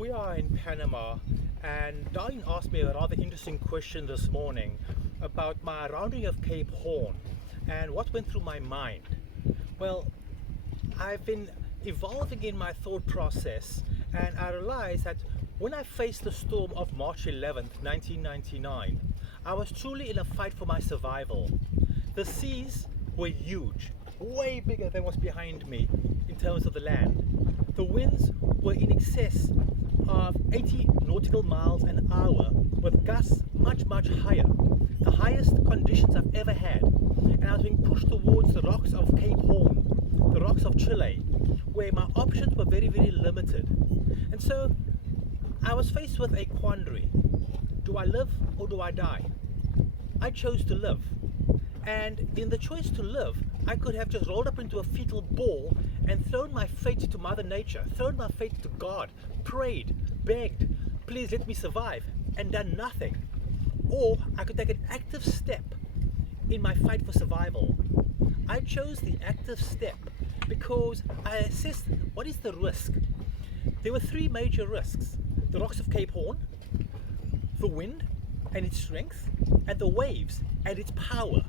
We are in Panama, and Darlene asked me a rather interesting question this morning about my rounding of Cape Horn and what went through my mind. Well, I've been evolving in my thought process, and I realized that when I faced the storm of March 11th, 1999, I was truly in a fight for my survival. The seas were huge, way bigger than what's behind me in terms of the land. The winds were in excess of 80 nautical miles an hour, with gusts much higher, the highest conditions I've ever had. And I was being pushed towards the rocks of Cape Horn, the rocks of Chile, where my options were very limited. And so I was faced with a quandary. Do I live or do I die? I chose to live. And in the choice to live, I could have just rolled up into a fetal ball and thrown my fate to Mother Nature, thrown my fate to God, prayed, begged, please let me survive, and done nothing. Or I could take an active step in my fight for survival. I chose the active step because I assessed what is the risk. There were three major risks: the rocks of Cape Horn, the wind and its strength, and the waves and its power.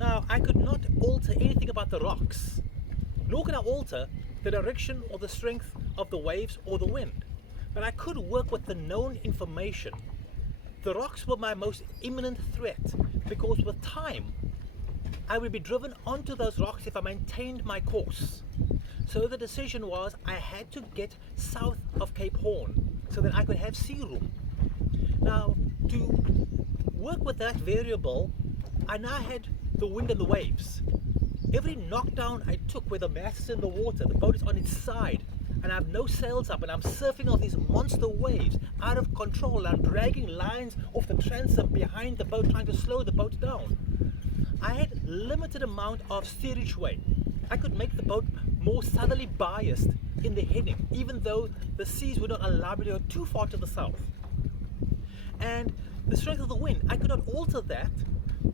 Now, I could not alter anything about the rocks, nor could I alter the direction or the strength of the waves or the wind, but I could work with the known information. The rocks were my most imminent threat because with time, I would be driven onto those rocks if I maintained my course. So the decision was I had to get south of Cape Horn so that I could have sea room. Now, to work with that variable, I now had the wind and the waves. Every knockdown I took where the mast is in the water, the boat is on its side, and I have no sails up, and I'm surfing on these monster waves out of control. I'm dragging lines off the transom behind the boat, trying to slow the boat down. I had limited amount of steerage way. I could make the boat more southerly biased in the heading, even though the seas would not allow me to go too far to the south. And the strength of the wind, I could not alter that,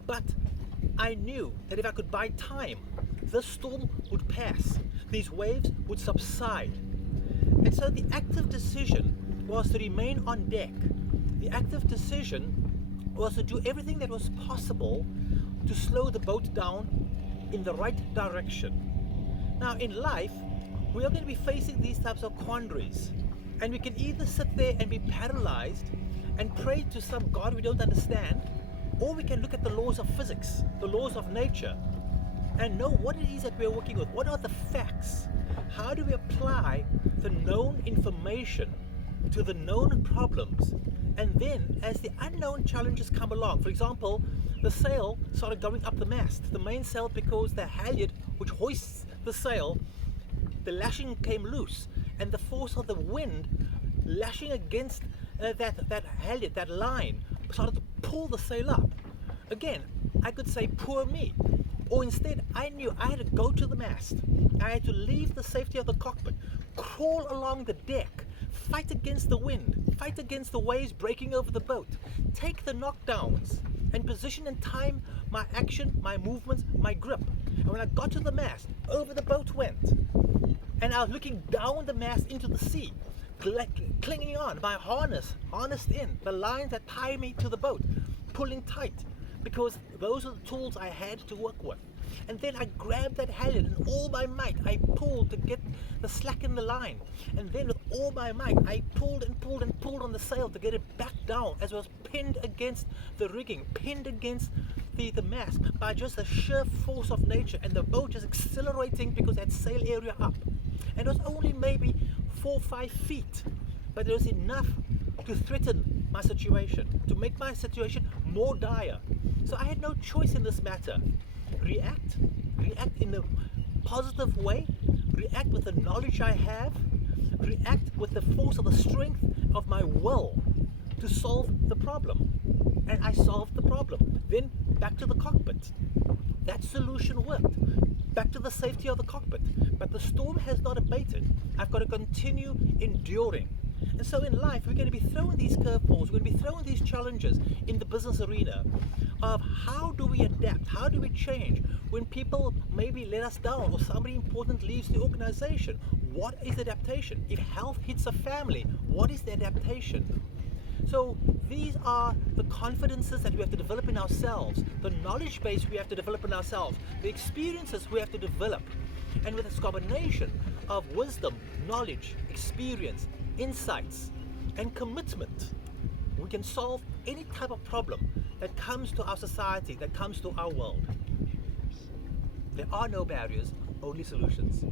but I knew that if I could buy time, this storm would pass, these waves would subside. And so the active decision was to remain on deck. The active decision was to do everything that was possible to slow the boat down in the right direction. Now in life, we are going to be facing these types of quandaries, and we can either sit there and be paralyzed and pray to some God we don't understand, or we can look at the laws of physics, the laws of nature, and know what it is that we're working with. What are the facts? How do we apply the known information to the known problems? And then, as the unknown challenges come along, for example, the sail started going up the mast, the main sail, because the halyard which hoists the sail, the lashing came loose, and the force of the wind lashing against that halyard, that line, started to pull the sail up. Again, I could say poor me, or instead I knew I had to go to the mast. I had to leave the safety of the cockpit, crawl along the deck, fight against the wind, fight against the waves breaking over the boat, take the knockdowns, and position and time my action, my movements, my grip. And when I got to the mast, over the boat went, and I was looking down the mast into the sea, clinging on, my harnessed in, the lines that tie me to the boat, pulling tight, because those are the tools I had to work with. And then I grabbed that halyard, and all my might I pulled to get the slack in the line. And then with all my might I pulled and pulled and pulled on the sail to get it back down, as it was pinned against the rigging, pinned against the mast by just the sheer force of nature, and the boat just accelerating because it had sail area up. And it was only maybe 4 or 5 feet, but it was enough to threaten my situation, to make my situation more dire. So I had no choice in this matter. React in a positive way, react with the knowledge I have, react with the force of the strength of my will to solve the problem. And I solved the problem. Then back to the cockpit. That solution worked. Back to the safety of the cockpit. But the storm has not abated. I've got to continue enduring. And so in life, we're going to be throwing these curveballs, we're going to be throwing these challenges in the business arena of how do we adapt, how do we change when people maybe let us down or somebody important leaves the organization. What is adaptation? If health hits a family, what is the adaptation? So these are the confidences that we have to develop in ourselves, the knowledge base we have to develop in ourselves, the experiences we have to develop. And with this combination of wisdom, knowledge, experience, insights, and commitment, we can solve any type of problem that comes to our society, that comes to our world. There are no barriers, only solutions.